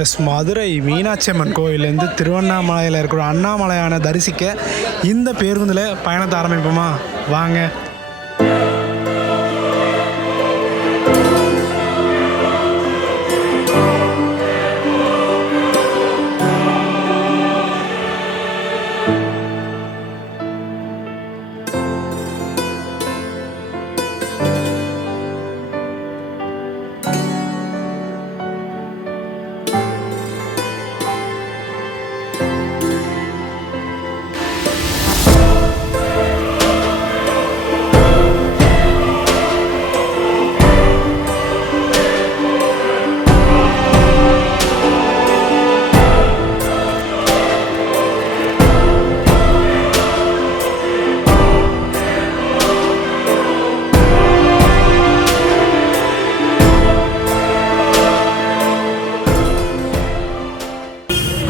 S, Madurai Meenakshi Amman கோயிலேருந்து திருவண்ணாமலையில் இருக்கிற அண்ணாமலையான தரிசிக்க இந்த பேருந்தில் பயணத்தை ஆரம்பிப்போமா? வாங்க.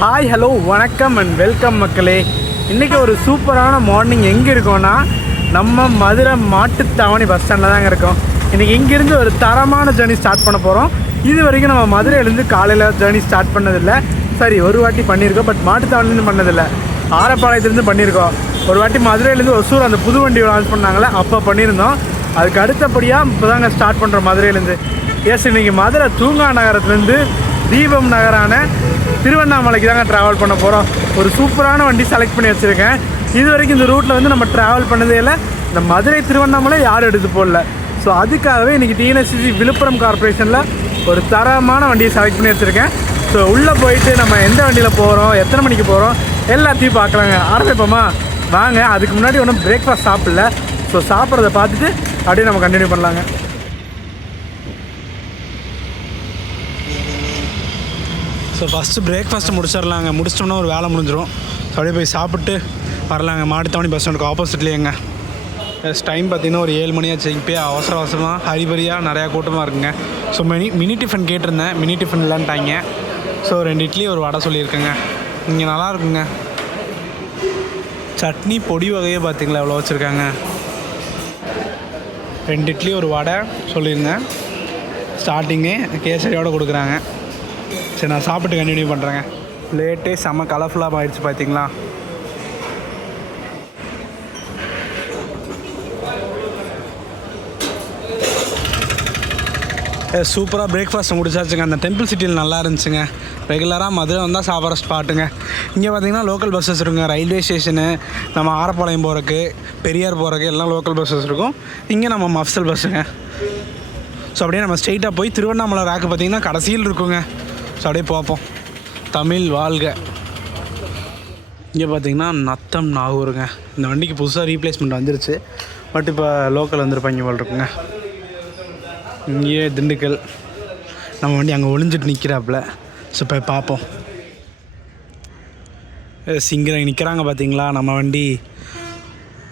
ஹாய், ஹலோ, வணக்கம் அண்ட் வெல்கம் மக்களே. இன்றைக்கி ஒரு சூப்பரான மார்னிங். எங்கே இருக்கோன்னா நம்ம மதுரை மாட்டுத்தாவணி பஸ் ஸ்டாண்டில் தாங்க இருக்கோம். இன்றைக்கி இங்கேருந்து ஒரு தரமான ஜேர்னி ஸ்டார்ட் பண்ண போகிறோம். இது வரைக்கும் நம்ம மதுரையிலேருந்து காலையில் ஜேர்னி ஸ்டார்ட் பண்ணதில்லை. சரி, ஒரு வாட்டி பண்ணியிருக்கோம், பட் மாட்டுத்தாவணிலேருந்து பண்ணதில்லை. ஆரப்பாளையத்துலேருந்து பண்ணியிருக்கோம். ஒரு வாட்டி மதுரையிலேருந்து ஒசூர் அந்த புது வண்டி லான்ச் பண்ணாங்களே, அப்போ பண்ணியிருந்தோம். அதுக்கு அடுத்தபடியாக இப்போ தாங்க ஸ்டார்ட் பண்ணுறோம் மதுரையிலேருந்து. எஸ், இன்றைக்கி மதுரை தூங்கா நகரத்துலேருந்து தீபம் நகரான திருவண்ணாமலைக்கு தாங்க ட்ராவல் பண்ண போகிறோம். ஒரு சூப்பரான வண்டி செலக்ட் பண்ணி வச்சுருக்கேன். இது வரைக்கும் இந்த ரூட்டில் வந்து நம்ம ட்ராவல் பண்ணதே இல்லை. இந்த மதுரை திருவண்ணாமலை யாரும் எடுத்து போடல. ஸோ அதுக்காகவே இன்றைக்கி டிஎன்எஸ்சிசி விழுப்புரம் கார்பரேஷனில் ஒரு தரமான வண்டியை செலக்ட் பண்ணி வச்சுருக்கேன். ஸோ உள்ளே போயிட்டு நம்ம எந்த வண்டியில் போகிறோம், எத்தனை மணிக்கு போகிறோம், எல்லாத்தையும் பார்க்கலாங்க. ஆரம்பிப்போமா? வாங்க. அதுக்கு முன்னாடி ஒன்றும் பிரேக்ஃபாஸ்ட் சாப்பிடல. ஸோ சாப்பிட்றத பார்த்துட்டு அப்படியே நம்ம கண்டினியூ பண்ணலாங்க. ஸோ ஃபஸ்ட்டு பிரேக்ஃபாஸ்ட்டு முடிச்சிடலாங்க. முடிச்சிட்டோம்னா ஒரு வேலை முடிஞ்சிடும். ஸோ அப்படியே போய் சாப்பிட்டு வரலாங்க. மாட்டுத்தாவணி பஸ் ஸ்டாண்டுக்கு ஆப்போசிட்லேயேங்க. எஸ், டைம் பார்த்திங்கன்னா ஒரு 7 மணியாச்சு. இப்போ அவசரமாக ஹரிபரியாக நிறையா கூட்டமாக இருக்குங்க. ஸோ மினி டிஃபன் கேட்டிருந்தேன். மினி டிஃபன் இல்லைன்ட்டாங்க. ஸோ 2 இட்லி ஒரு வடை சொல்லியிருக்கேங்க. இங்கே நல்லா இருக்குங்க. சட்னி பொடி வகையே பார்த்திங்களா எவ்வளோ வச்சுருக்காங்க. 2 இட்லி ஒரு வடை சொல்லியிருந்தேன். ஸ்டார்டிங்கே கேசரியோடு கொடுக்குறாங்க. சரி, நான் சாப்பிட்டு கண்டினியூ பண்ணுறேங்க. லேட்டே செம்ம கலர்ஃபுல்லாக ஆகிடுச்சு பார்த்தீங்களா. சூப்பராக பிரேக்ஃபாஸ்ட் முடிச்சாச்சுங்க. அந்த டெம்பிள் சிட்டியில் நல்லா இருந்துச்சுங்க. ரெகுலராக மதுரை வந்தால் சாப்பிட்ற ஸ்பாட்டுங்க. இங்கே பார்த்திங்கன்னா லோக்கல் பஸ்ஸஸ் இருக்குங்க. ரயில்வே ஸ்டேஷனு, நம்ம ஆரப்பாளையம் போகிறக்கு, பெரியார் போகிறக்கு எல்லாம் லோக்கல் பஸ்ஸஸ் இருக்கும். இங்கே நம்ம மஃப்சல் பஸ்ஸுங்க. ஸோ அப்படியே நம்ம ஸ்ட்ரெயிட்டாக போய் திருவண்ணாமலை ரேக்கு பார்த்திங்கன்னா கடைசியில் இருக்குங்க. ஸோ அப்படியே பார்ப்போம். தமிழ் வாழ்க. இங்கே பார்த்திங்கன்னா நத்தம் நாகூருங்க. இந்த வண்டிக்கு புதுசாக ரீப்ளேஸ்மெண்ட் வந்துருச்சு. பட் இப்போ லோக்கல் வந்துருப்பாங்க போல் இருக்குங்க. இங்கேயே திண்டுக்கல். நம்ம வண்டி அங்கே ஒளிஞ்சிட்டு நிற்கிறாப்புல. ஸோ இப்போ பார்ப்போம். இங்கே நிற்கிறாங்க பார்த்தீங்களா நம்ம வண்டி.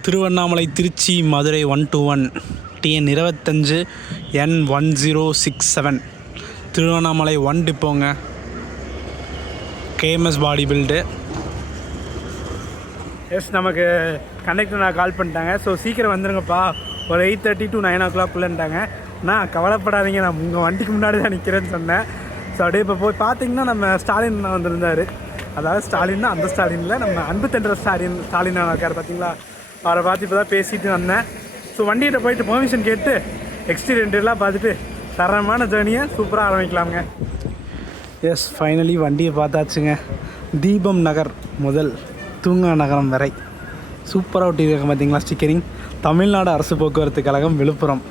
திருவண்ணாமலை திருச்சி மதுரை 121 TN 25 N1067 திருவண்ணாமலை 1 டிப்போங்க. KMS body build. எஸ், நமக்கு கண்டக்டர் நான் கால் பண்ணிட்டாங்க. ஸோ சீக்கிரம் வந்துடுங்கப்பா, ஒரு 8:30 to 9 o'clock நான் கவலைப்படாதீங்க, நான் உங்கள் வண்டிக்கு முன்னாடி தான் நிற்கிறேன்னு சொன்னேன். ஸோ அப்படியே இப்போ போய் பார்த்தீங்கன்னா நம்ம ஸ்டாலின் வந்திருந்தார். அதாவது ஸ்டாலின்னா அந்த ஸ்டாலினில் நம்ம அன்பு தென்ற ஸ்டாலின் இருக்கார் பார்த்தீங்களா. அவரை பார்த்து இப்போ தான் பேசிட்டு வந்தேன். ஸோ வண்டிகிட்ட போயிட்டு பெர்மிஷன் கேட்டு எக்ஸ்டீரியர்லாம் பார்த்துட்டு தரமான ஜேர்னியை சூப்பராக ஆரம்பிக்கலாமுங்க. எஸ், ஃபைனலி வண்டியை பார்த்தாச்சுங்க. தீபம் நகர் முதல் தூங்கா நகரம் வரை சூப்பராக ஒட்டியிருக்க பார்த்தீங்களா ஸ்டிக்கரிங். தமிழ்நாடு அரசு போக்குவரத்து கழகம் விழுப்புரம்.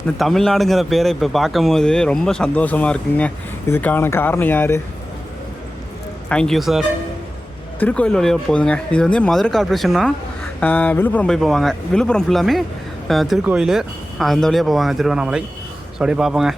இந்த தமிழ்நாடுங்கிற பேரை இப்போ பார்க்கும்போது ரொம்ப சந்தோஷமாக இருக்குங்க. இதுக்கான காரணம் யார்? Thank you sir. திருக்கோயில் வழியாக போகுதுங்க. இது வந்து மதுரை கார்பரேஷன்னா விழுப்புரம் போய் போவாங்க. விழுப்புரம் ஃபுல்லாமே திருக்கோயில் அந்த வழியாக போவாங்க திருவண்ணாமலை. ஸோ அப்படியே பார்ப்போங்க.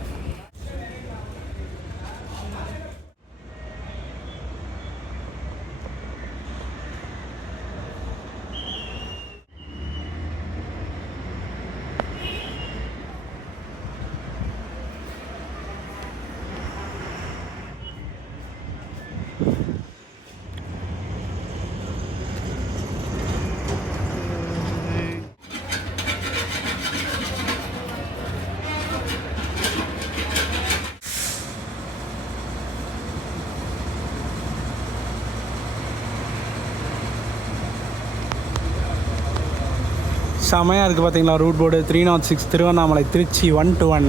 செமையாக இருக்குது பார்த்தீங்களா ரூட் போர்டு 306 திருவண்ணாமலை திருச்சி 1-1.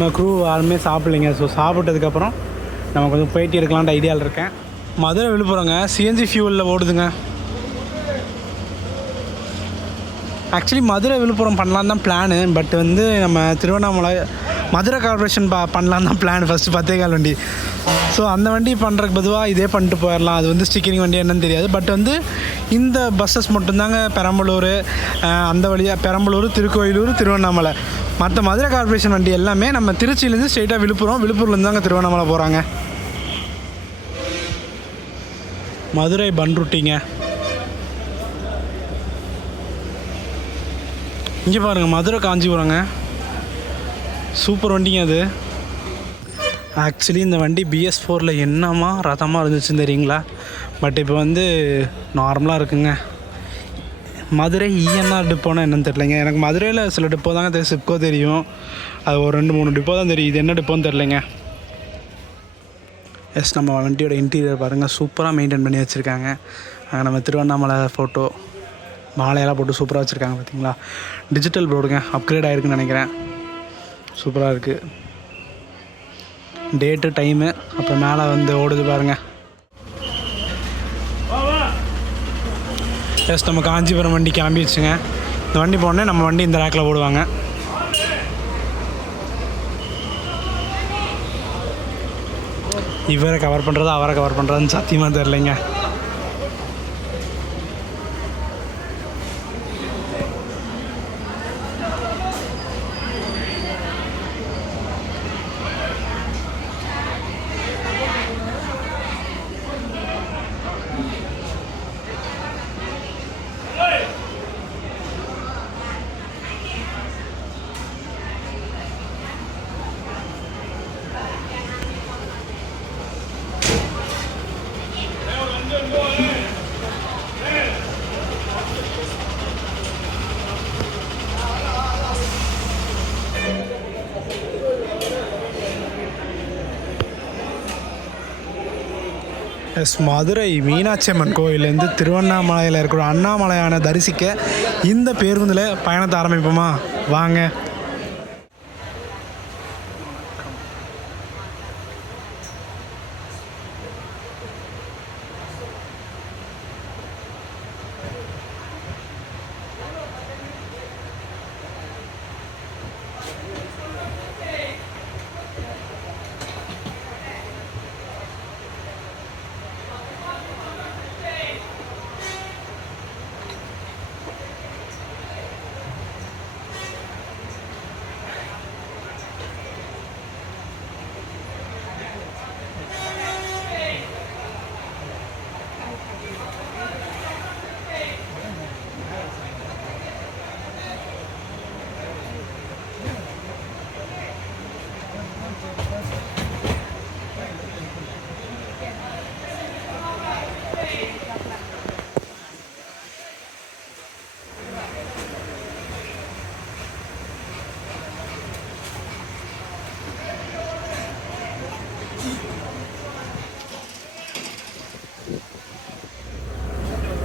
நான் க்ரூ யாருமே சாப்பிட்லைங்க. ஸோ சாப்பிட்டதுக்கப்புறம் நம்ம கொஞ்சம் போயிட்டு இருக்கலான்ட்டு ஐடியாவில் இருக்கேன். மதுரை விழுப்புரங்க சிஎன்ஜி ஃபியூவலில் ஓடுதுங்க. ஆக்சுவலி மதுரை விழுப்புரம் பண்ணலான்னு தான் பிளானு. பட் வந்து நம்ம திருவண்ணாமலை மதுரை கார்பரேஷன் பண்ணலான்னு தான் பிளான் ஃபஸ்ட்டு 10 கால் வண்டி. ஸோ அந்த வண்டி பண்ணுறதுக்கு பொதுவாக இதே பண்ணிட்டு போயிடலாம். அது வந்து ஸ்டிக்கரிங் வண்டி என்னன்னு தெரியாது. பட் வந்து இந்த பஸ்ஸஸ் மட்டும்தாங்க பெரம்பலூர் அந்த வழியாக பெரம்பலூர் திருக்கோயிலூர் திருவண்ணாமலை. மற்ற மதுரை கார்பரேஷன் வண்டி எல்லாமே நம்ம திருச்சியிலேருந்து ஸ்ட்ரெயிட்டாக விழுப்புரம்லேருந்து தாங்க திருவண்ணாமலை போகிறாங்க. மதுரை பன்ருட்டிங்க. இங்கே பாருங்கள் மதுரை காஞ்சிபுரங்க. சூப்பர் வண்டிங்க அது. ஆக்சுவலி இந்த வண்டி BS4 என்னமா ரதமாக இருந்துச்சுன்னு தெரியுங்களா? பட் இப்போ வந்து நார்மலாக இருக்குங்க. மதுரை ENR டிப்போனா என்னன்னு தெரியலைங்க. எனக்கு மதுரையில் சில டிப்போ தாங்க தெரியும். சிப்கோ தெரியும். அது ஒரு 2-3 டிப்போ தான் தெரியும். இது என்ன டிப்போன்னு தெரிலைங்க. எஸ், நம்ம வண்டியோட இன்டீரியர் பாருங்கள், சூப்பராக மெயின்டைன் பண்ணி வச்சுருக்காங்க. நம்ம திருவண்ணாமலை ஃபோட்டோ மாலையெல்லாம் போட்டு சூப்பராக வச்சுருக்காங்க பார்த்தீங்களா. டிஜிட்டல் போர்டுங்க, அப்கிரேட் ஆகிருக்குன்னு நினைக்கிறேன். சூப்பராக இருக்குது. டேட்டு டைமு அப்புறம் மேலே வந்து ஓடுது பாருங்கள். எஸ், நம்ம காஞ்சிபுரம் வண்டி கிளம்பிடுச்சுங்க. இந்த வண்டி போனோடனே நம்ம வண்டி இந்த ரேக்கில் ஓடுவாங்க. இவரை கவர் பண்ணுறதா அவரை கவர் பண்ணுறதுன்னு சத்தியமாக தெரிலைங்க. எஸ், மதுரை மீனாட்சி அம்மன் கோயிலேருந்து திருவண்ணாமலையில் இருக்கிற அண்ணாமலையான தரிசிக்க இந்த பேருந்தில் பயணத்தை ஆரம்பிப்போமா? வாங்க.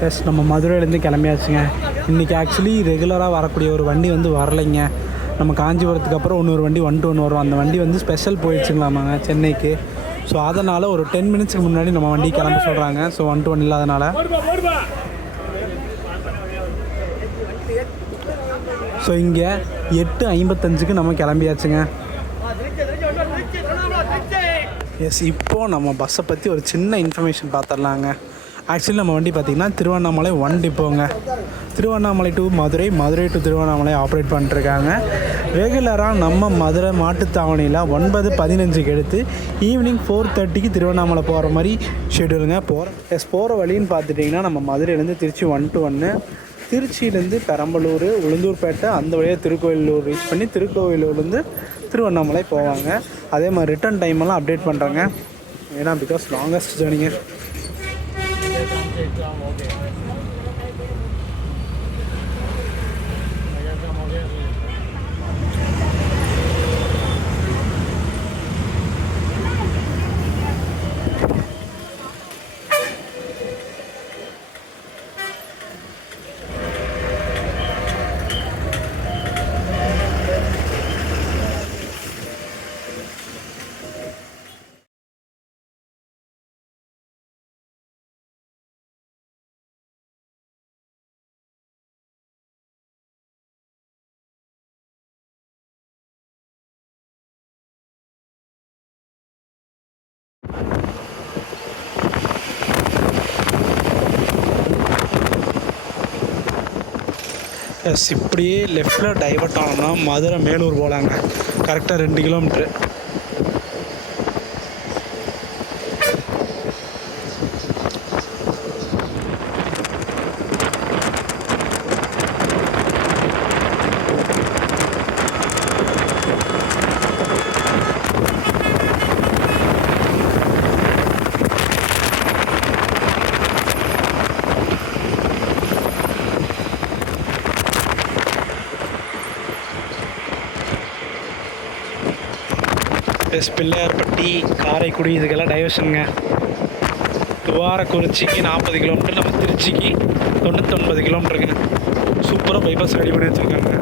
எஸ், நம்ம மதுரையிலேருந்து கிளம்பியாச்சுங்க. இன்றைக்கி ஆக்சுவலி ரெகுலராக வரக்கூடிய ஒரு வண்டி வந்து வரலைங்க. நம்ம காஞ்சிபுரத்துக்கு அப்புறம் இன்னொரு வண்டி 1-1 வரும். அந்த வண்டி வந்து ஸ்பெஷல் போயிடுச்சுங்களாமாங்க சென்னைக்கு. ஸோ அதனால் ஒரு 10 மினிட்ஸ்க்கு முன்னாடி நம்ம வண்டி கிளம்ப சொல்கிறாங்க. ஸோ 1-1 இல்லாதனால ஸோ இங்கே 8:55க்கு நம்ம கிளம்பியாச்சுங்க. எஸ், இப்போது நம்ம பஸ்ஸை பற்றி ஒரு சின்ன இன்ஃபர்மேஷன் பார்த்துடலாங்க. ஆக்சுவலி நம்ம வண்டி பார்த்திங்கன்னா திருவண்ணாமலை 1 டிப்போங்க. Tiruvannamalai to Madurai, Madurai to Tiruvannamalai operate பண்ணிட்டுருக்காங்க. ரெகுலராக நம்ம மதுரை மாட்டுத்தாவணியில் 9:15க்கு எடுத்து ஈவினிங் 4:30க்கு திருவண்ணாமலை போகிற மாதிரி ஷெடியூலுங்க. போகிற வழின்னு பார்த்துட்டிங்கன்னா நம்ம மதுரையிலேருந்து திருச்சி 1-1, திருச்சியிலேருந்து பெரம்பலூர், உளுந்தூர்பேட்டை அந்த வழியாக திருக்கோயிலூர் ரீச் பண்ணி திருக்கோயிலூர்லேருந்து திருவண்ணாமலை போவாங்க. அதே மாதிரி ரிட்டன் டைமெல்லாம் அப்டேட் பண்ணுறாங்க. ஏன்னா பிகாஸ் லாங்கஸ்ட் ஜேர்னிங்க. இப்படியே லெஃப்டில் டைவர்ட் ஆனோம்னா மதுரை மேலூர் போகலாங்க. கரெக்டாக 2 கிலோமீட்ரு. பிள்ளையார்பட்டி, காரைக்குடி இதுக்கெல்லாம் டைவர்ஷனுங்க. துவாரக்குறிச்சிக்கு 40 கிலோமீட்டர், நம்ம திருச்சிக்கு 99 கிலோமீட்டருங்க. சூப்பராக பைபாஸ் ரெடி பண்ணி வச்சுருக்காங்க.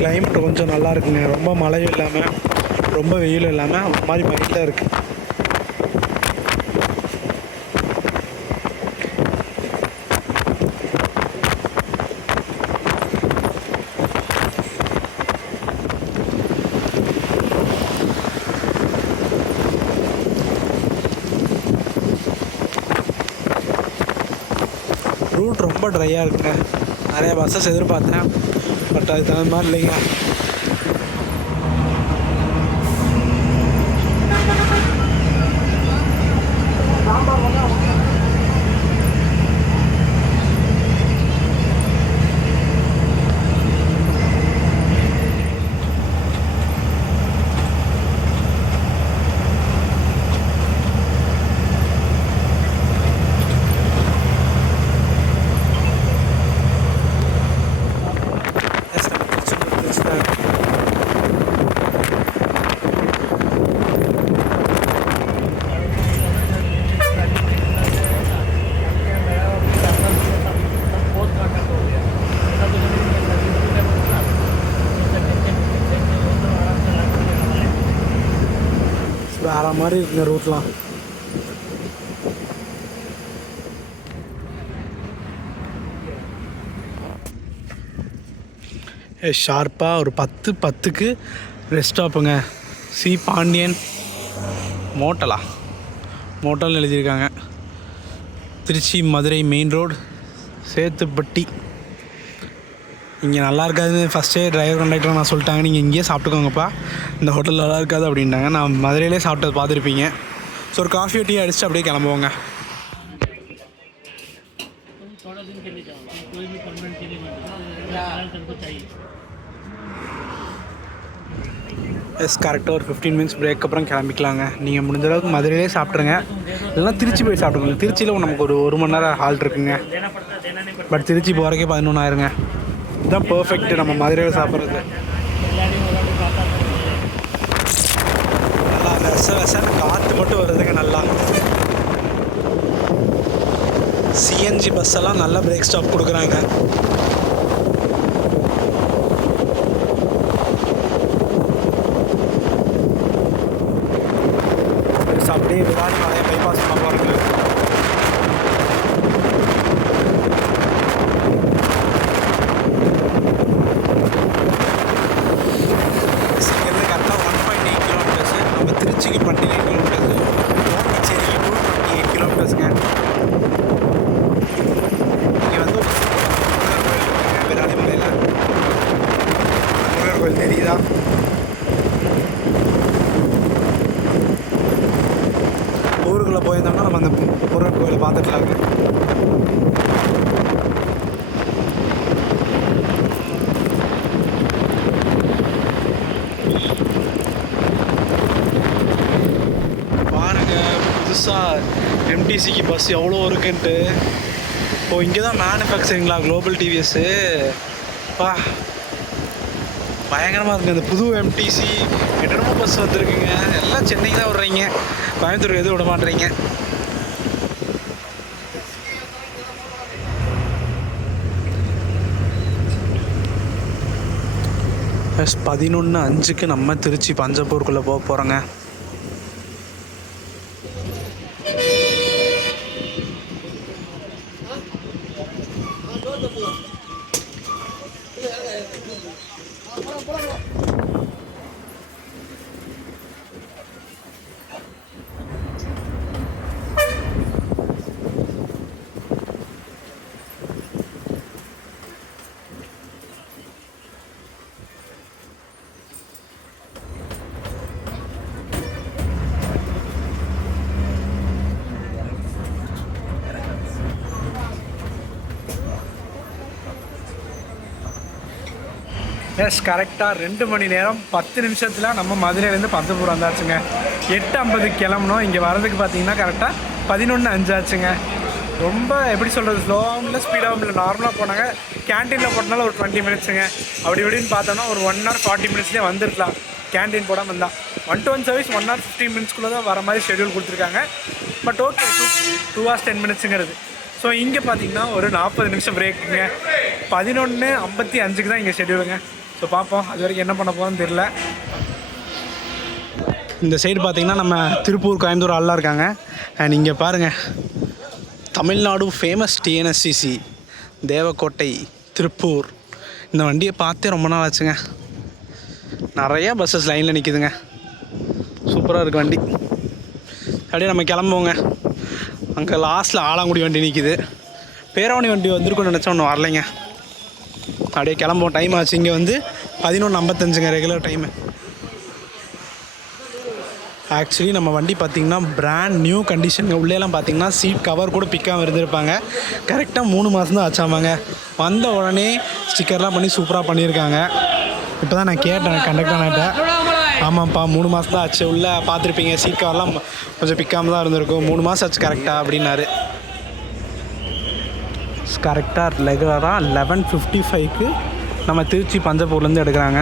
கிளைமேட் கொஞ்சம் நல்லா இருக்குங்க. ரொம்ப மழையும் இல்லாமல் ரொம்ப வெயிலும் இல்லாமல் ஒரு மாதிரி மைல்டாக இருக்குது. ரூட் ரொம்ப ட்ரையாக இருக்குங்க. நிறையா பஸ்ஸஸ் எதிர்பார்த்தேன், பட் அதுக்கு தகுந்த மாதிரி இல்லைங்க. வேறு மாதிரி இருக்குங்க ரூட்லாம். ஷார்ப்பாக ஒரு 10:10க்கு ரெஸ்ட் ஸ்டாப்புங்க. சி பாண்டியன் மோட்டல்னு எழுதியிருக்காங்க. Trichy Madurai main road Sethupatti. இங்கே நல்லா இருக்காதுன்னு ஃபஸ்ட்டே டிரைவர் கண்டக்டர் நான் சொல்லிட்டாங்க, நீங்கள் இங்கேயே சாப்பிட்டுக்கோங்கப்பா, இந்த ஹோட்டல் நல்லா இருக்காது அப்படின்ட்டாங்க. நான் மதுரையிலே சாப்பிட்டது பார்த்துருப்பீங்க. ஸோ ஒரு காஃபி டீ அடிச்சுட்டு அப்படியே கிளம்புவோங்க. கரெக்டாக ஒரு 15 மினிட்ஸ் பிரேக் அப்புறம் கிளம்பிக்கலாங்க. நீங்கள் முடிஞ்ச அளவுக்கு மதுரையிலே சாப்பிட்ருங்க, இல்லைனா திருச்சி போய் சாப்பிட்டுக்கோங்க. திருச்சியில் நமக்கு ஒரு 1 மணி நேரம் ஹால்ட் இருக்குங்க. பட் திருச்சி போகிறக்கே 11 ஆயிருங்க. இதுதான் பர்ஃபெக்ட் நம்ம மதுரையில் சாப்பிட்றது. நல்லா விசன்னு காற்று மட்டும் வருதுங்க. நல்லா சிஎன்ஜி பஸ் எல்லாம் நல்லா பிரேக் ஸ்டாப் கொடுக்குறாங்க. அப்படியே விராலி மலையை பைபாஸ் பண்ண போகிறோங்க. எம்டிசிக்கு பஸ் எவ்வளோ இருக்குன்ட்டு. ஓ, இங்கே தான் மேனுஃபேக்சரிங்களா குளோபல் டிவிஎஸ்ஸு. பா, பயங்கரமாக இருக்குது. இந்த புது எம்டிசி என்னென்னமோ பஸ் வந்துருக்குங்க. எல்லாம் சென்னைக்கு தான் விட்றீங்க, கோயம்புத்தூர் எதுவும் விட மாட்டேறீங்க. ப்ளஸ் 11:05 நம்ம திருச்சி பஞ்சப்பூருக்குள்ளே போக போகிறோங்க. எஸ், கரெக்டாக 2 மணி நேரம் 10 நிமிஷத்தில் நம்ம மதுரையிலேருந்து பஞ்சப்பூர் வந்தாச்சுங்க. 8:50 கிளம்பணும். இங்கே வரதுக்கு பார்த்தீங்கன்னா கரெக்டாக 11:05 ஆச்சுங்க. ரொம்ப எப்படி சொல்கிறது, ஸ்லோவாகவும் இல்லை ஸ்பீடாகவும் இல்லை, நார்மலாக போனாங்க. கேன்டீனில் போட்டனால ஒரு 20 மினிட்ஸுங்க. அப்படி இப்படின்னு பார்த்தோம்னா ஒரு 1 hour 40 மினிட்ஸ்லேயே வந்துருக்கலாம் கேன்டீன் போடாமல் இருந்தால். 1 to 1 சர்வீஸ் 1 hour 15 மினிட்ஸ்க்குள்ளே தான் வர மாதிரி ஷெடியூல் கொடுத்துருக்காங்க. But okay, 2 hours 10 மினிட்ஸுங்கிறது. ஸோ இங்கே பார்த்தீங்கன்னா ஒரு 40 நிமிஷம் பிரேக்குங்க. 11:55 தான் இங்கே ஷெடியூலுங்க. ஸோ பார்ப்போம், அது வரைக்கும் என்ன பண்ண போகிறோன்னு தெரில. இந்த சைடு பார்த்திங்கன்னா நம்ம திருப்பூர் கோயம்புத்தூர் ஆள்லாம் இருக்காங்க. அண்ட் இங்கே பாருங்கள், தமிழ்நாடு ஃபேமஸ் டிஎன்எஸ்டிசி தேவக்கோட்டை திருப்பூர். இந்த வண்டியை பார்த்தே ரொம்ப நாள் ஆச்சுங்க. நிறையா பஸ்ஸஸ் லைனில் நிற்கிதுங்க. சூப்பராக இருக்குது வண்டி. அப்படியே நம்ம கிளம்புவோங்க. அங்கே லாஸ்ட்டில் ஆலாங்குடி வண்டி நிற்கிது. பேராவணி வண்டி வந்திருக்குன்னு நினச்சா ஒன்று வரலைங்க. அப்படியே கிளம்புவோம். டைம் ஆச்சு. இங்கே வந்து 11:55 ரெகுலர் டைமு. ஆக்சுவலி நம்ம வண்டி பார்த்திங்கன்னா பிராண்ட் நியூ கண்டிஷன். உள்ளேலாம் பார்த்திங்கன்னா சீட் கவர் கூட பிக்காமல் இருந்திருப்பாங்க. கரெக்டாக 3 மாதம் தான் ஆச்சாமாங்க. வந்த உடனே ஸ்டிக்கர்லாம் பண்ணி சூப்பராக பண்ணியிருக்காங்க. இப்போ தான் நான் கேட்டேன் கண்டக்டர்கிட்ட. ஆமாம்ப்பா, 3 மாதம் தான் ஆச்சு, உள்ளே பார்த்துருப்பீங்க சீட் கவர்லாம் கொஞ்சம் பிக்காமல் தான் இருந்திருக்கும், 3 மாதம் ஆச்சு கரெக்டாக அப்படின்னாரு. கரெக்டாக ரெகுலராக 11:55க்கு நம்ம திருச்சி பஞ்சப்பூர்லேருந்து எடுக்கிறாங்க.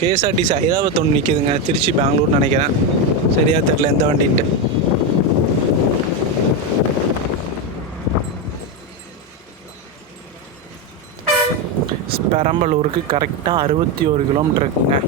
கேஎஸ்ஆர்டிசி ஐராவத் ஒன்று நிற்கிதுங்க. திருச்சி பெங்களூர்னு நினைக்கிறேன், சரியாக தெரில எந்த வண்டின்ட்டு. பெரம்பலூருக்கு கரெக்டாக 61 கிலோமீட்டர் இருக்குங்க.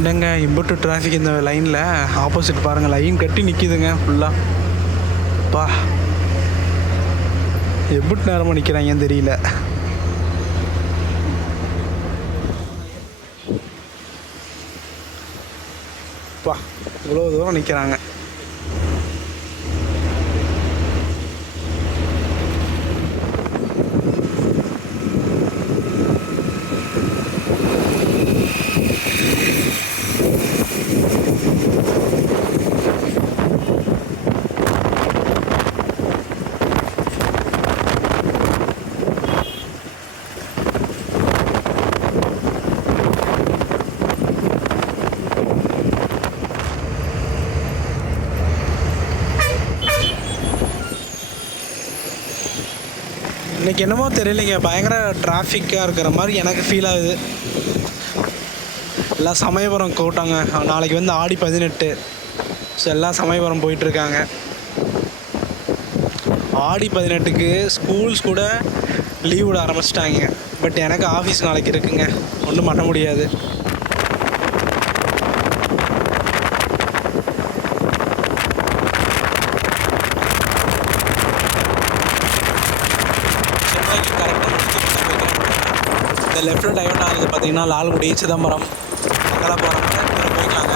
இல்லைங்க, இம்புட்டு டிராஃபிக் இந்த லைனில். ஆப்போசிட் பாருங்கள், லைன் கட்டி நிற்கிதுங்க ஃபுல்லாக. பா, எம்பிட்டு நேரமாக நிற்கிறாங்கன்னு தெரியல. பா, இவ்வளோ தூரம் நிற்கிறாங்க. இன்றைக்கி என்னமோ தெரியலைங்க, பயங்கர டிராஃபிக்காக இருக்கிற மாதிரி எனக்கு ஃபீல் ஆகுது. எல்லாம் சமயபுரம் கூட்டாங்க. நாளைக்கு வந்து ஆடி 18. ஸோ எல்லாம் சமயபுரம் போயிட்டுருக்காங்க. ஆடி 18க்கு ஸ்கூல்ஸ் கூட லீவ் விட ஆரம்பிச்சிட்டாங்க. பட் எனக்கு ஆஃபீஸ் நாளைக்கு இருக்குங்க, ஒன்றும் பண்ண முடியாது. இந்த லெஃப்ட்டில் டைவர்ட் ஆகுது பார்த்தீங்கன்னா லால்குடி, சிதம்பரம், மங்களாபுரம் போய்க்கலாங்க.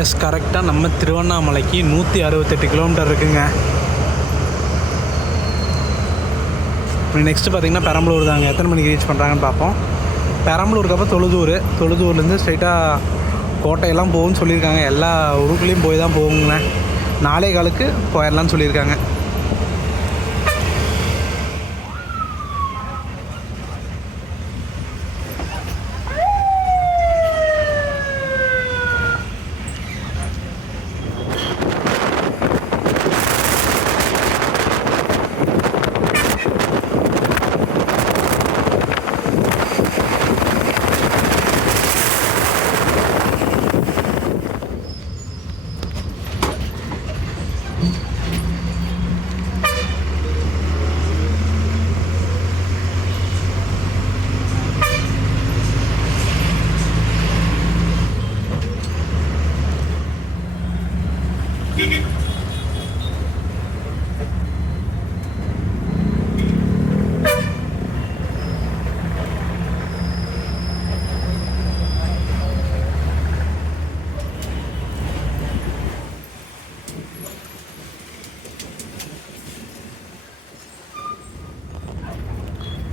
எஸ், கரெக்டாக நம்ம திருவண்ணாமலைக்கு 168 கிலோமீட்டர் இருக்குங்க. நெக்ஸ்ட்டு பார்த்திங்கன்னா பெரம்பலூர் தாங்க. எத்தனை மணிக்கு ரீச் பண்ணுறாங்கன்னு பார்ப்போம். பெரம்பலூருக்கு அப்புறம் தொழுதூர்லேருந்து ஸ்ட்ரைட்டாக கோட்டையெல்லாம் போகும்னு சொல்லியிருக்காங்க. எல்லா ஊருக்குள்ளேயும் போய் தான் போகுங்க. 4:15 போயிடலான்னு சொல்லியிருக்காங்க.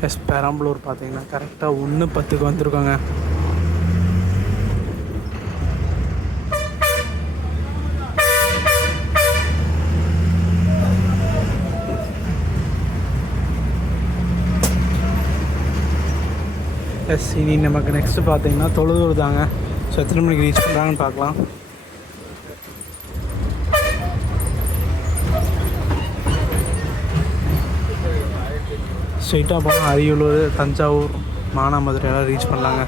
எஸ், பெரம்பலூர் பார்த்தீங்கன்னா கரெக்டாக 1:10க்கு வந்திருக்கோங்க. எஸ், இனி நமக்கு நெக்ஸ்ட்டு பார்த்தீங்கன்னா தொழுதூர் தாங்க. ஸோ எத்தனை மணிக்கு ரீச் பண்ணுறாங்கன்னு பார்க்கலாம். ஸ்ட்ரெயிட்டாக போனால் அரியலூர், தஞ்சாவூர், மானாமதுரை எல்லாம் ரீச் பண்ணலாங்க.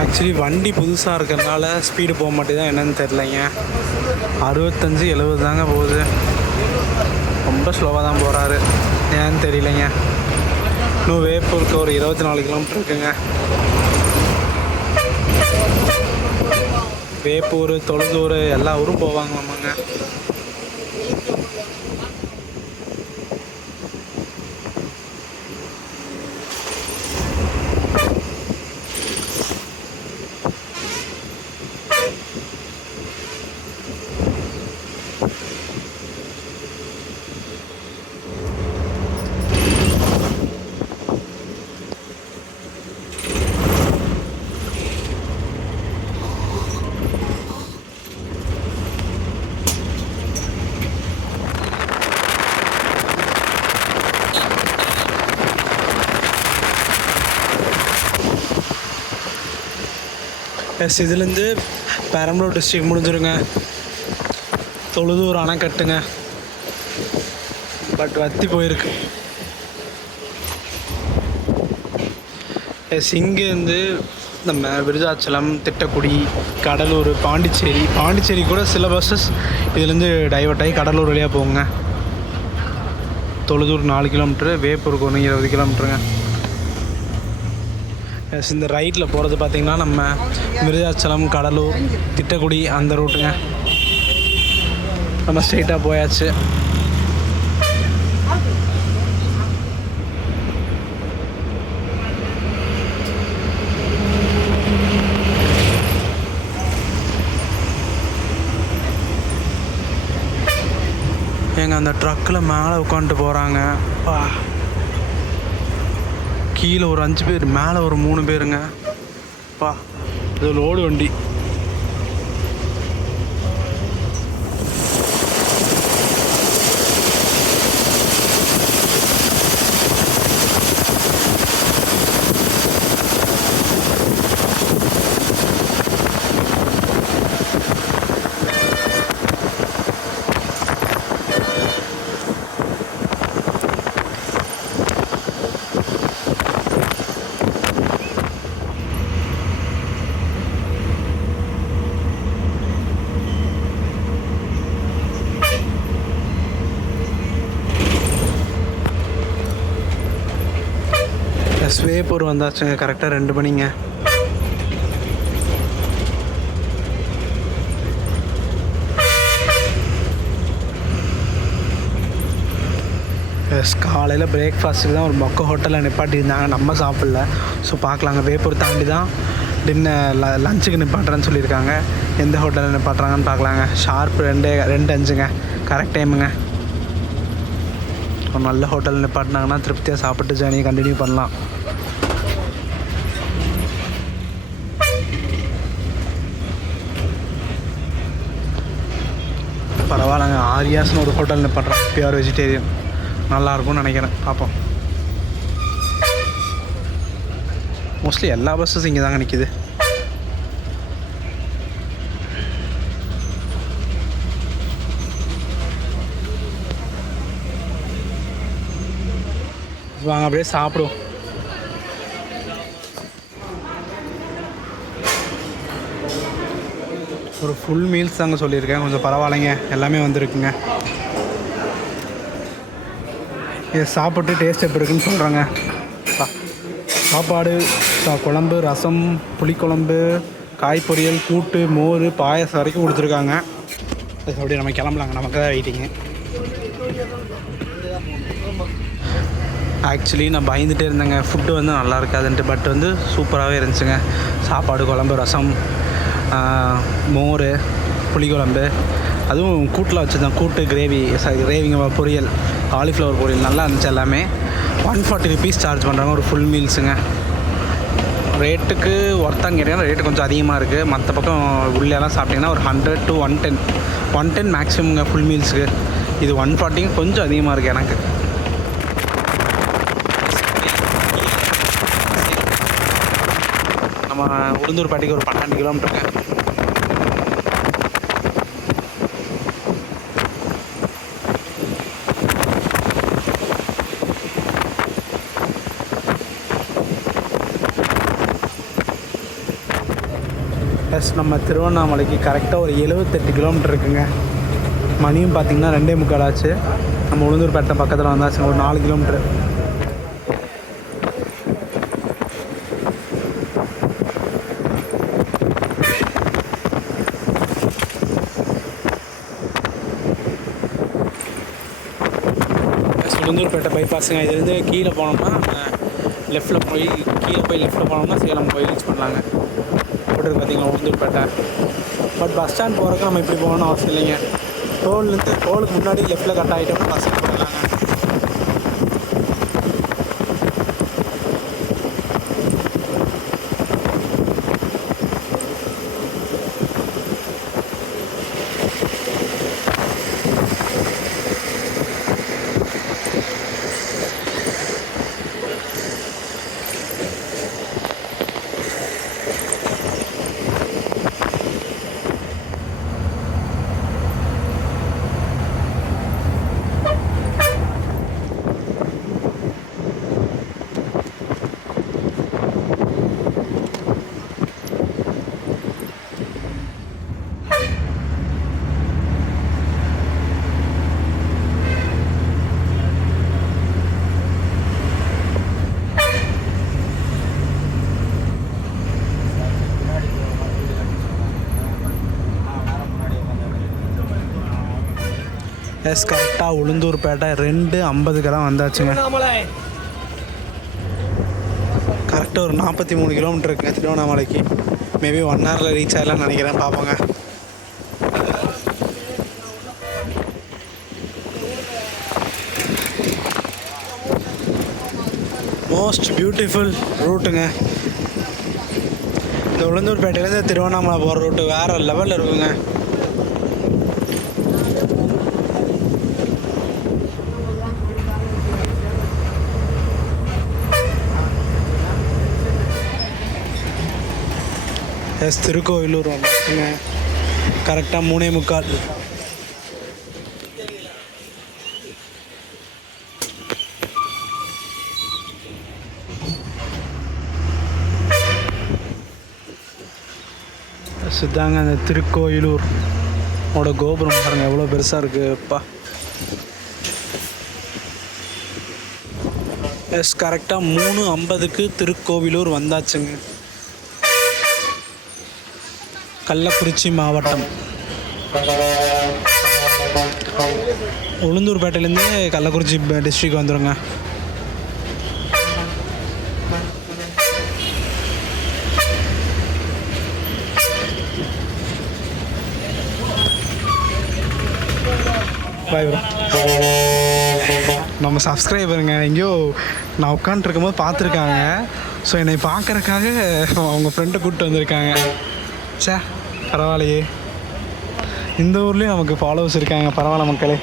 ஆக்சுவலி வண்டி புதுசாக இருக்கிறதுனால ஸ்பீடு போக மாட்டேதான், என்னன்னு தெரிலைங்க. 65-70 தாங்க போகுது. ரொம்ப ஸ்லோவாக தான் போகிறாரு, ஏன்னு தெரியலைங்க. இன்னும் வேப்பூருக்கு ஒரு 24 கிலோமீட்டர் இருக்குங்க. வேப்பூர், தொழுதூர் எல்லா ஊரும் போவாங்களாமாங்க. எஸ், இதுலேருந்து பெரம்பலூர் டிஸ்ட்ரிக் முடிஞ்சிருங்க. தொழுதூர் அணைக்கட்டுங்க, பட் வற்றி போயிருக்கு. எஸ், இங்கேருந்து நம்ம விருதாச்சலம், திட்டக்குடி, கடலூர், பாண்டிச்சேரி கூட சில பஸ்ஸஸ் இதுலேருந்து டைவர்ட் ஆகி கடலூர் வழியாக போகுங்க. தொழுதூர் 4 கிலோமீட்ரு, வேப்பூருக்கு 20 கிலோமீட்டருங்க. எஸ், இந்த ரைட்டில் போகிறது பார்த்திங்கன்னா நம்ம விருதாச்சலம், கடலூர், திட்டக்குடி அந்த ரூட்டுங்க. நம்ம ஸ்ட்ரெயிட்டாக போயாச்சு. எங்க அந்த ட்ரக்கில் மேலே உட்காந்துட்டு போகிறாங்க. கீழே ஒரு 5 பேர், மேலே ஒரு 3 பேருங்க. இது லோடு வண்டி. வேப்பூர் வந்தாச்சுங்க. கரெக்டாக 2 மணிங்க. காலையில் பிரேக்ஃபாஸ்ட்டுக்கு தான் ஒரு மொக்க ஹோட்டலில் நிப்பாட்டியிருந்தாங்க. நம்ம சாப்பிடல. ஸோ பார்க்கலாங்க. வேப்பூர் தாண்டி தான் லஞ்சுக்கு நிப்பாட்டுறேன்னு சொல்லியிருக்காங்க. எந்த ஹோட்டலில் நிப்பாட்டுறாங்கன்னு பார்க்கலாங்க. ஷார்ப் 2:05ங்க. கரெக்ட் டைமுங்க. ஒரு நல்ல ஹோட்டலில் நிப்பாட்டினாங்கன்னா திருப்தியாக சாப்பிட்டு ஜேர்னியை கண்டினியூ பண்ணலாம். பரவாயில்லங்க. ஆரியாஸ்னு ஒரு ஹோட்டல் நிப்பாட்டுறேன். Pure vegetarian. நல்லாயிருக்கும்னு நினைக்கிறேன். பார்ப்போம். மோஸ்ட்லி எல்லா பஸ்ஸஸ் இங்கே தாங்க நிற்கிது. வாங்க அப்படியே சாப்பிடுவோம். ஒரு ஃபுல் மீல்ஸ் தாங்க சொல்லியிருக்கேன். கொஞ்சம் பரவாயில்லைங்க. எல்லாமே வந்திருக்குங்க. இதை சாப்பிட்டு டேஸ்ட் எப்படி இருக்குன்னு சொல்கிறாங்க. சாப்பாடு, குழம்பு, ரசம், புளிக்குழம்பு, காய் பொரியல், கூட்டு, மோர், பாயசம் வரைக்கும் கொடுத்துருக்காங்க. அப்படியே நம்ம கிளம்பலாங்க. நமக்கு தான் வெயிட்டிங்க. ஆக்சுவலி நான் பயந்துகிட்டே இருந்தேங்க. ஃபுட்டு வந்து நல்லா இருக்காதுன்ட்டு. பட் வந்து சூப்பராகவே இருந்துச்சுங்க. சாப்பாடு, குழம்பு, ரசம், மோர், புளிக்குழம்பு, அதுவும் கூட்டில் வச்சுருந்தேன். கூட்டு, கிரேவிங்க, பொரியல், காலிஃப்ளவர் பொரியல் நல்லா இருந்துச்சு. எல்லாமே 140 ருபீஸ் சார்ஜ் பண்ணுறாங்க ஒரு ஃபுல் மீல்ஸுங்க. ரேட்டுக்கு ஒர்த்தான்னு கேட்டிங்கன்னா ரேட்டு கொஞ்சம் அதிகமாக இருக்குது. மற்ற பக்கம் உள்ளேலாம் சாப்பிட்டிங்கன்னா ஒரு 100 to 110 மேக்ஸிமங்க ஃபுல் மீல்ஸுக்கு. இது 140 கொஞ்சம் அதிகமாக இருக்குது எனக்கு. நம்ம உளுந்தூர்பேட்டைக்கு ஒரு 12 கிலோமீட்டருங்க. நம்ம திருவண்ணாமலைக்கு கரெக்டாக ஒரு 78 கிலோமீட்டர் இருக்குங்க. மணியும் பார்த்திங்கன்னா 2:45 ஆச்சு. நம்ம உளுந்தூர்பேட்டை பக்கத்தில் வந்தாச்சு. ஒரு 4 கிலோமீட்டர். உளுந்தூர்பேட்டை பைபாஸுங்க. இதுலேருந்து கீழே போனோம்னா லெஃப்ட்டில் போய் லெஃப்ட்டில் போனோம்னா சேலம் போய் ரீச் பண்ணலாங்க. போட்டு பார்த்திங்கன்னா உளுந்தூர்பேட்டை. பட் பஸ் ஸ்டாண்ட் போகிறதுக்கு நம்ம இப்படி போகணும்னு அவசியம் இல்லைங்க. டோலுக்கு முன்னாடி லெஃப்ட்டில் கட் ஆகிட்டோம்னா பஸ் போடலாங்க. கரெக்டாக உளுந்தூர்பேட்டை 2:50 வந்தாச்சுங்க. கரெக்டாக ஒரு 43 கிலோமீட்டர் இருக்குங்க திருவண்ணாமலைக்கு. மேபி 1 ஹவரில் ரீச் ஆகலாம்னு நினைக்கிறேன். பார்ப்போங்க. மோஸ்ட் பியூட்டிஃபுல் ரூட்டுங்க. இந்த உளுந்தூர்பேட்டையிலேருந்து திருவண்ணாமலை போகிற ரூட்டு வேறு லெவலில் இருக்குங்க. திருக்கோவிலூர் வந்துச்சுங்க. கரெக்டாக 3:45. இதாங்க அந்த திருக்கோயிலூர் கோபுரம் பாருங்க எவ்வளோ பெருசாக இருக்குப்பா. கரெக்டாக 3:50க்கு திருக்கோவிலூர் வந்தாச்சுங்க. கள்ளக்குறிச்சி மாவட்டம். உளுந்தூர்பேட்டையிலேருந்து கள்ளக்குறிச்சி டிஸ்ட்ரிக்ட் வந்துடுங்க. Bye bro. நம்ம சப்ஸ்கிரைபருங்க எங்கேயோ நான் உட்காந்துருக்கும் போது பார்த்துருக்காங்க. ஸோ என்னை பார்க்குறக்காக அவங்க ஃப்ரெண்டை கூப்பிட்டு வந்திருக்காங்க. சே பரவாயில்லையே, இந்த ஊர்லேயும் நமக்கு ஃபாலோவர்ஸ் இருக்காங்க. பரவாயில்ல மக்களே.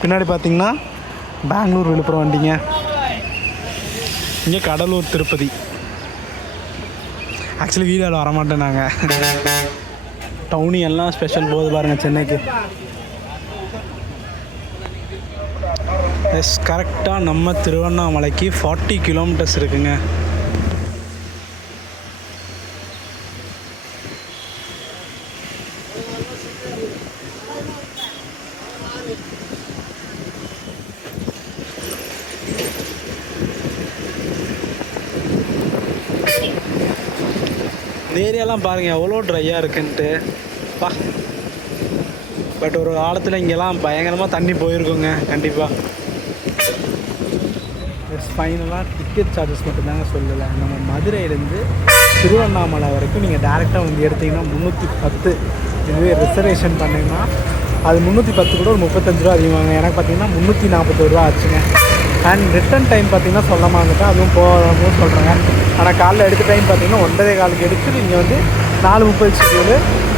பின்னாடி பார்த்தீங்கன்னா பெங்களூர் விழுப்புரம் வண்டிங்க. இங்கே கடலூர் திருப்பதி. ஆக்சுவலி வீடியோவில் வரமாட்டேன் நாங்கள். டவுனி எல்லாம் ஸ்பெஷல் போகுது பாருங்கள் சென்னைக்கு. கரெக்டாக நம்ம திருவண்ணாமலைக்கு 40 கிலோமீட்டர்ஸ் இருக்குங்க. இந்த ஏரியாலாம் பாருங்கள் எவ்வளோ ட்ரையாக இருக்குன்ட்டு பா. பட் ஒரு காலத்தில் இங்கெல்லாம் பயங்கரமாக தண்ணி போயிருக்குங்க கண்டிப்பாக. ஃபைனலாக டிக்கெட் சார்ஜஸ் மட்டும்தாங்க சொல்லலை. நம்ம மதுரையிலேருந்து திருவண்ணாமலை வரைக்கும் நீங்கள் டேரெக்டாக வந்து எடுத்திங்கன்னா 310. இதுவே ரிசர்வேஷன் பண்ணிங்கன்னா அது 310 கூட ஒரு 35 ரூபா அதிகமாங்க. எனக்கு பார்த்தீங்கன்னா 341 ரூபா ஆச்சுங்க. அண்ட் ரிட்டன் டைம் பார்த்தீங்கன்னா சொல்ல மாட்டேன், அதுவும் போகும்போது சொல்கிறாங்க. ஆனால் காலைல எடுத்த டைம் பார்த்தீங்கன்னா 9:15 எடுத்து நீங்கள் வந்து 4:30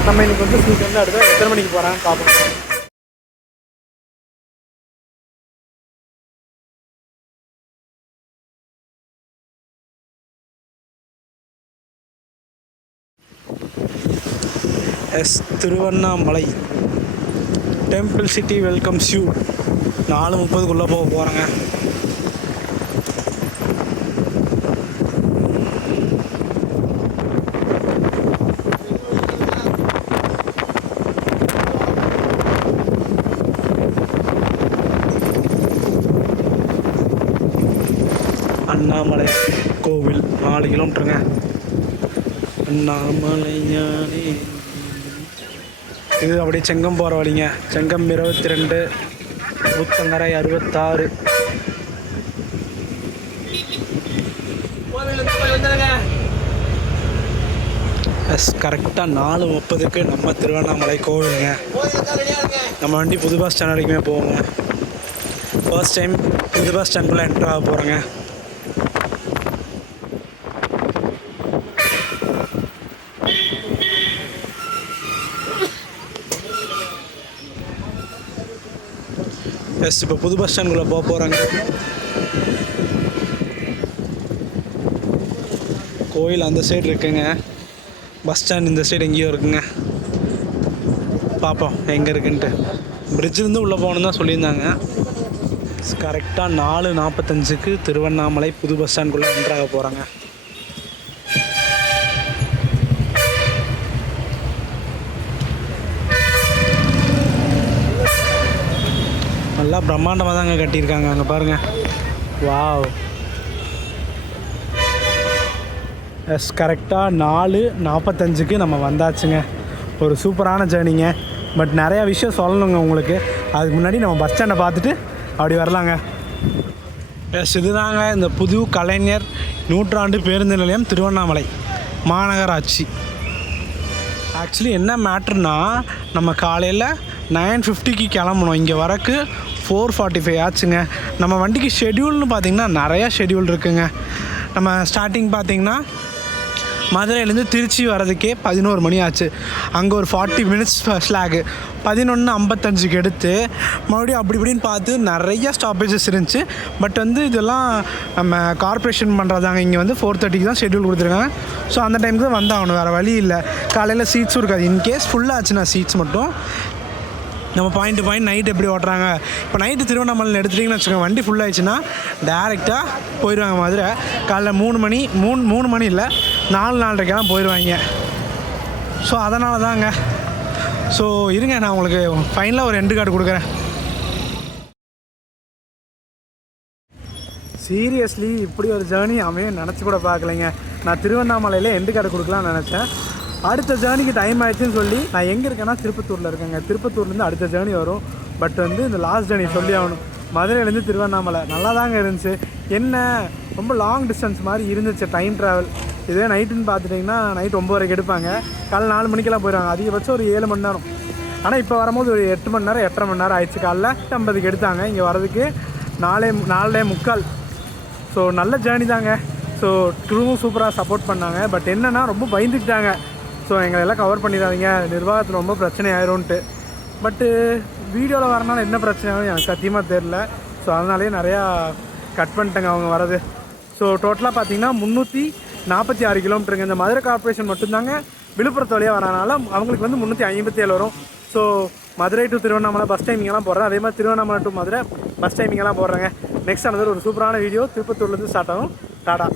நம்ம இன்றைக்கி வந்து சீக்கிரம் அடுத்த எத்தனை மணிக்கு போகிறாங்கன்னு பார்ப்போம். Tiruvannamalai temple city welcomes you. 4:30க்குள்ளே போக போகிறேங்க. அண்ணாமலை கோவில் 4 கிலோமீட்டருங்க. அண்ணாமலை ஞானே. இது அப்படியே செங்கம் போகிற வழிங்க. செங்கம் 22, ஊத்தங்கரை 66. கரெக்டாக 4:30க்கு நம்ம திருவண்ணாமலை கோவிலுங்க. நம்ம வண்டி புது பஸ் ஸ்டாண்ட் வரைக்குமே போவோங்க. ஃபர்ஸ்ட் டைம் புது பஸ் ஸ்டாண்டுக்குள்ளே என்ட்ரு ஆக போகிறேங்க. இப்போ புது பஸ் ஸ்டாண்டுக்குள்ளே போக போகிறாங்க. கோயில் அந்த சைடு இருக்குங்க, பஸ் ஸ்டாண்ட் இந்த சைடு எங்கேயோ இருக்குங்க. பார்ப்போம் எங்கே இருக்குன்ட்டு. பிரிட்ஜிலேருந்து உள்ளே போகணுன்னு தான் சொல்லியிருந்தாங்க. கரெக்டாக 4:45க்கு திருவண்ணாமலை புது பஸ் ஸ்டாண்டுக்குள்ளே என்ட்ராக போகிறாங்க. நல்லா பிரம்மாண்டமாக தாங்க கட்டியிருக்காங்க. அங்கே பாருங்கள். வாவ். கரெக்டாக 4:45க்கு நம்ம வந்தாச்சுங்க. ஒரு சூப்பரான ஜேர்னிங்க. பட் நிறையா விஷயம் சொல்லணுங்க உங்களுக்கு. அதுக்கு முன்னாடி நம்ம பஸ் ஸ்டாண்டை பார்த்துட்டு அப்படி வரலாங்க. இதுதாங்க இந்த புது கலைஞர் நூற்றாண்டு பேருந்து நிலையம் திருவண்ணாமலை மாநகராட்சி. ஆக்சுவலி என்ன மேட்ருனா, நம்ம காலையில் 9:50க்கு கிளம்பணும். இங்கே வரக்கு 4:45 ஆச்சுங்க. நம்ம வண்டிக்கு ஷெட்யூல்னு பார்த்திங்கன்னா நிறையா ஷெட்யூல் இருக்குங்க. நம்ம ஸ்டார்டிங் பார்த்திங்கன்னா மதுரையிலேருந்து திருச்சி வரதுக்கே 11 மணி ஆச்சு. அங்கே ஒரு 40 மினிட்ஸ் ஸ்லாகு 11:55க்கு எடுத்து மறுபடியும் அப்படி இப்படின்னு பார்த்து நிறைய ஸ்டாப்பேஜஸ் இருந்துச்சு. பட் வந்து இதெல்லாம் நம்ம கார்ப்பரேஷன் பண்ணுறதாங்க. இங்கே வந்து 4:30க்கு தான் ஷெட்யூல் கொடுத்துருக்காங்க. ஸோ அந்த டைமுக்கு தான் வந்தாகணும், வேறு வழி இல்லை. காலையில் சீட்ஸும் இருக்காது. இன்கேஸ் ஃபுல்லாச்சுன்னா சீட்ஸ் மட்டும் நம்ம பாயிண்ட் டு பாயிண்ட் நைட் எப்படி ஓட்டுறாங்க. இப்போ நைட்டு திருவண்ணாமலையில் எடுத்துட்டிங்கன்னு வச்சுக்கோங்க, வண்டி ஃபுல்லாகிடுச்சுன்னா டேரெக்டாக போயிடுவாங்க மதுரை. காலைல 3 மணி 3 மணி இல்லை 4:30க்கெல்லாம் போயிடுவாங்க. ஸோ அதனால தாங்க. ஸோ இருங்க, நான் உங்களுக்கு ஃபைனலாக ஒரு எண்டு கார்டு கொடுக்குறேன். சீரியஸ்லி இப்படி ஒரு ஜேர்னி அமையும் நினச்சி கூட பார்க்கலைங்க. நான் திருவண்ணாமலையில் எண்டு கார்டு கொடுக்கலான்னு நினச்சேன். அடுத்த ஜேர்னிக்கு டைம் ஆகிடுச்சின்னு சொல்லி நான் எங்கே இருக்கேன்னா திருப்பத்தூரில் இருக்கேங்க. திருப்பத்தூர்லேருந்து அடுத்த ஜேர்னி வரும். பட் வந்து இந்த லாஸ்ட் ஜேர்னி சொல்லி ஆகணும். மதுரையிலேருந்து திருவண்ணாமலை நல்லா தாங்க இருந்துச்சு. என்ன ரொம்ப லாங் டிஸ்டன்ஸ் மாதிரி இருந்துச்சு டைம் ட்ராவல். இதே நைட்டுன்னு பார்த்துட்டிங்கன்னா நைட் 9 வரைக்கும் எடுப்பாங்க, காலைல 4 மணிக்கெல்லாம் போயிடுவாங்க. அதிகபட்சம் ஒரு 7 மணி நேரம். ஆனால் இப்போ வரும்போது ஒரு 8 மணி நேரம் 8.5 மணி நேரம் ஆயிடுச்சு. காலைல 8:50க்கு எடுத்தாங்க, இங்கே வரதுக்கு 4:45. ஸோ நல்ல ஜேர்னி தாங்க. ஸோ க்ரூவும் சூப்பராக சப்போர்ட் பண்ணாங்க. பட் என்னென்னா ரொம்ப பயந்துக்கிட்டாங்க. ஸோ எங்களெல்லாம் கவர் பண்ணிடாதீங்க, நிர்வாகத்தில் ரொம்ப பிரச்சனை ஆயிரும்ன்ட்டு. பட்டு வீடியோவில் வரனால என்ன பிரச்சனை ஆகும் எனக்கு சத்தியமாக தெரில. ஸோ அதனாலேயே நிறையா கட் பண்ணிட்டேங்க அவங்க வரது. ஸோ டோட்டலாக பார்த்தீங்கன்னா 346 கிலோமீட்டருங்க. இந்த மதுரை கார்ப்பரேஷன் மட்டும்தாங்க விழுப்புரத்து வழியாக வரனால அவங்களுக்கு வந்து 357 வரும். So Madurai to Tiruvannamalai bus டைமிங்கெல்லாம் போடுறேன். அதே மாதிரி திருவண்ணாமலை டு மதுரை பஸ் டைமிங்கெல்லாம் போடுறேங்க. நெக்ஸ்ட் ஆனது ஒரு சூப்பரான வீடியோ திருப்பத்தூர்லேருந்து ஸ்டார்ட் ஆகும். டாடா.